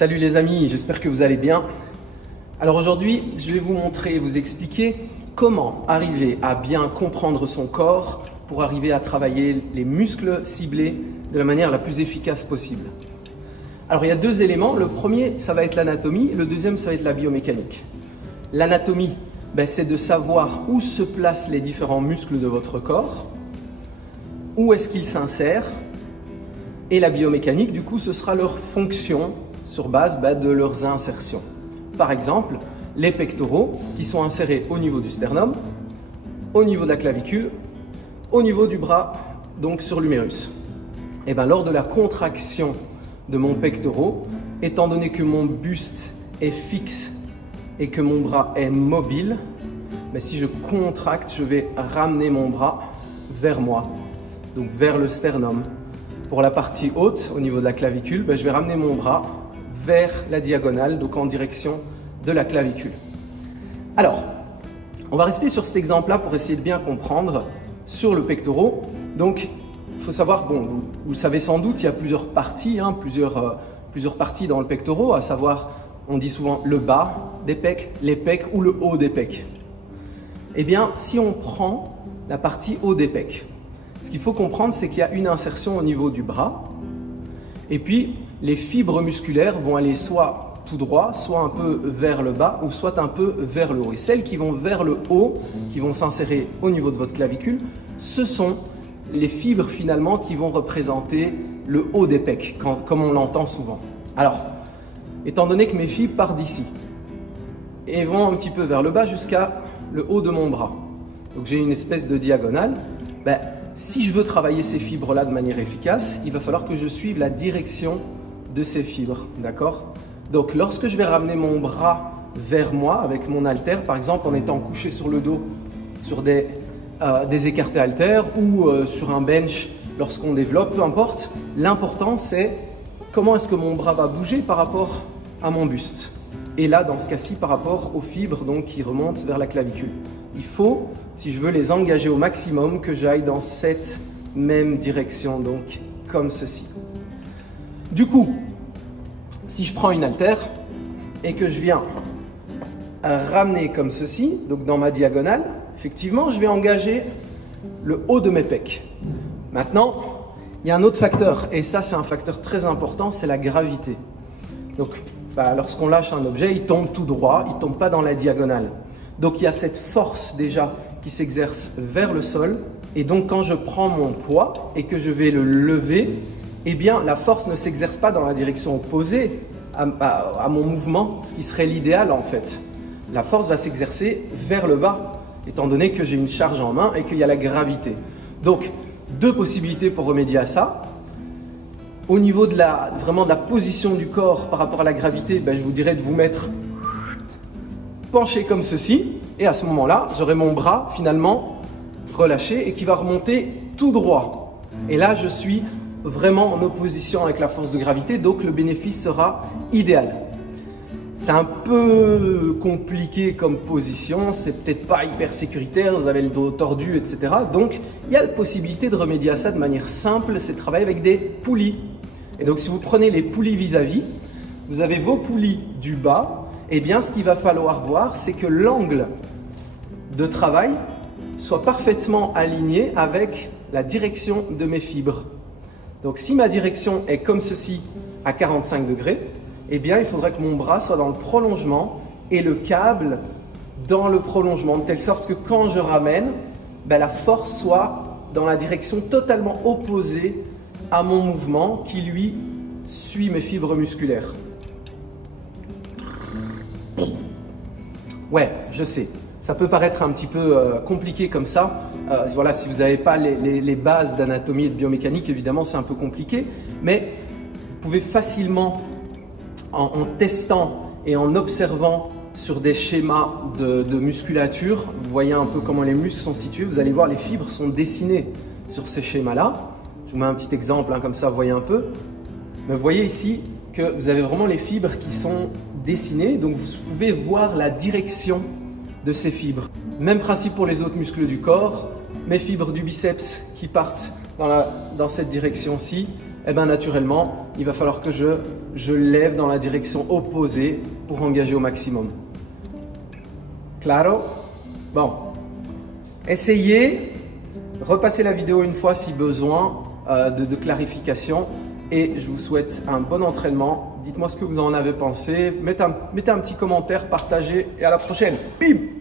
Salut les amis, j'espère que vous allez bien. Alors aujourd'hui, je vais vous montrer et vous expliquer comment arriver à bien comprendre son corps pour arriver à travailler les muscles ciblés de la manière la plus efficace possible. Alors il y a deux éléments. Le premier, ça va être l'anatomie. Le deuxième, ça va être la biomécanique. L'anatomie, c'est de savoir où se placent les différents muscles de votre corps, où est-ce qu'ils s'insèrent. Et la biomécanique, du coup, ce sera leur fonction sur base de leurs insertions. Par exemple, les pectoraux qui sont insérés au niveau du sternum, au niveau de la clavicule, au niveau du bras, donc sur l'humérus. Et lors de la contraction de mon pectoral, étant donné que mon buste est fixe et que mon bras est mobile, si je contracte, je vais ramener mon bras vers moi, donc vers le sternum. Pour la partie haute, au niveau de la clavicule, je vais ramener mon bras vers la diagonale, donc en direction de la clavicule. Alors, on va rester sur cet exemple-là pour essayer de bien comprendre sur le pectoral. Donc, il faut savoir, vous le savez sans doute, il y a plusieurs parties, plusieurs parties dans le pectoral, à savoir, on dit souvent le bas des pecs, les pecs ou le haut des pecs. Eh bien, si on prend la partie haut des pecs, ce qu'il faut comprendre, c'est qu'il y a une insertion au niveau du bras, et puis les fibres musculaires vont aller soit tout droit, soit un peu vers le bas, ou soit un peu vers le haut. Et celles qui vont vers le haut, qui vont s'insérer au niveau de votre clavicule, ce sont les fibres finalement qui vont représenter le haut des pecs, comme on l'entend souvent. Alors, étant donné que mes fibres partent d'ici et vont un petit peu vers le bas jusqu'à le haut de mon bras, donc j'ai une espèce de diagonale, si je veux travailler ces fibres-là de manière efficace, il va falloir que je suive la direction de ces fibres, d'accord? Donc lorsque je vais ramener mon bras vers moi avec mon haltère, par exemple en étant couché sur le dos, sur des écartés haltères ou sur un bench lorsqu'on développe, peu importe, l'important c'est comment est-ce que mon bras va bouger par rapport à mon buste. Et là, dans ce cas-ci, par rapport aux fibres donc, qui remontent vers la clavicule. Il faut, si je veux les engager au maximum, que j'aille dans cette même direction, donc comme ceci. Du coup, si je prends une haltère et que je viens ramener comme ceci, donc dans ma diagonale, effectivement, je vais engager le haut de mes pecs. Maintenant, il y a un autre facteur, et ça c'est un facteur très important, c'est la gravité. Donc, lorsqu'on lâche un objet, il tombe tout droit, il ne tombe pas dans la diagonale. Donc il y a cette force déjà qui s'exerce vers le sol, et donc quand je prends mon poids et que je vais le lever, eh bien la force ne s'exerce pas dans la direction opposée à mon mouvement, ce qui serait l'idéal en fait. La force va s'exercer vers le bas, étant donné que j'ai une charge en main et qu'il y a la gravité. Donc deux possibilités pour remédier à ça. Au niveau de la position du corps par rapport à la gravité, je vous dirais de vous mettre penché comme ceci, et à ce moment-là, j'aurai mon bras finalement relâché et qui va remonter tout droit. Et là, je suis vraiment en opposition avec la force de gravité, donc le bénéfice sera idéal. C'est un peu compliqué comme position, c'est peut-être pas hyper sécuritaire, vous avez le dos tordu, etc. Donc, il y a la possibilité de remédier à ça de manière simple, c'est de travailler avec des poulies. Et donc, si vous prenez les poulies vis-à-vis, vous avez vos poulies du bas. Eh bien, ce qu'il va falloir voir, c'est que l'angle de travail soit parfaitement aligné avec la direction de mes fibres. Donc, si ma direction est comme ceci, à 45 degrés, eh bien, il faudrait que mon bras soit dans le prolongement et le câble dans le prolongement, de telle sorte que quand je ramène, la force soit dans la direction totalement opposée à mon mouvement qui, lui, suit mes fibres musculaires. Ouais, je sais, ça peut paraître un petit peu compliqué comme ça. Voilà, si vous n'avez pas les bases d'anatomie et de biomécanique, évidemment, c'est un peu compliqué. Mais vous pouvez facilement, en testant et en observant sur des schémas de musculature, vous voyez un peu comment les muscles sont situés. Vous allez voir, les fibres sont dessinées sur ces schémas-là. Je vous mets un petit exemple, comme ça, vous voyez un peu. Mais vous voyez ici que vous avez vraiment les fibres qui sont dessinées, donc vous pouvez voir la direction de ces fibres. Même principe pour les autres muscles du corps, mes fibres du biceps qui partent dans cette direction-ci, eh ben naturellement, il va falloir que je lève dans la direction opposée pour engager au maximum. Claro? Bon, essayez, repassez la vidéo une fois si besoin de clarification et je vous souhaite un bon entraînement. Dites-moi ce que vous en avez pensé, mettez un petit commentaire, partagez et à la prochaine. Bim!